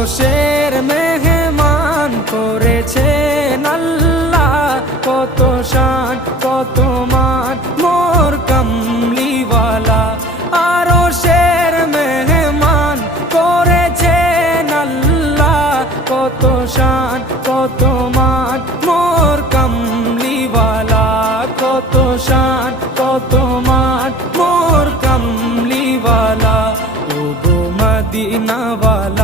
আরশের মেহমান করেছেন আল্লাহ, কত শান কত মান মোর কামলিওয়ালা। আরশের মেহমান করেছেন আল্লাহ, কত শান কত মান মোর কামলিওয়ালা, কত শান কত মান মোর কামলিওয়ালা। ও গো মদিনাওয়ালা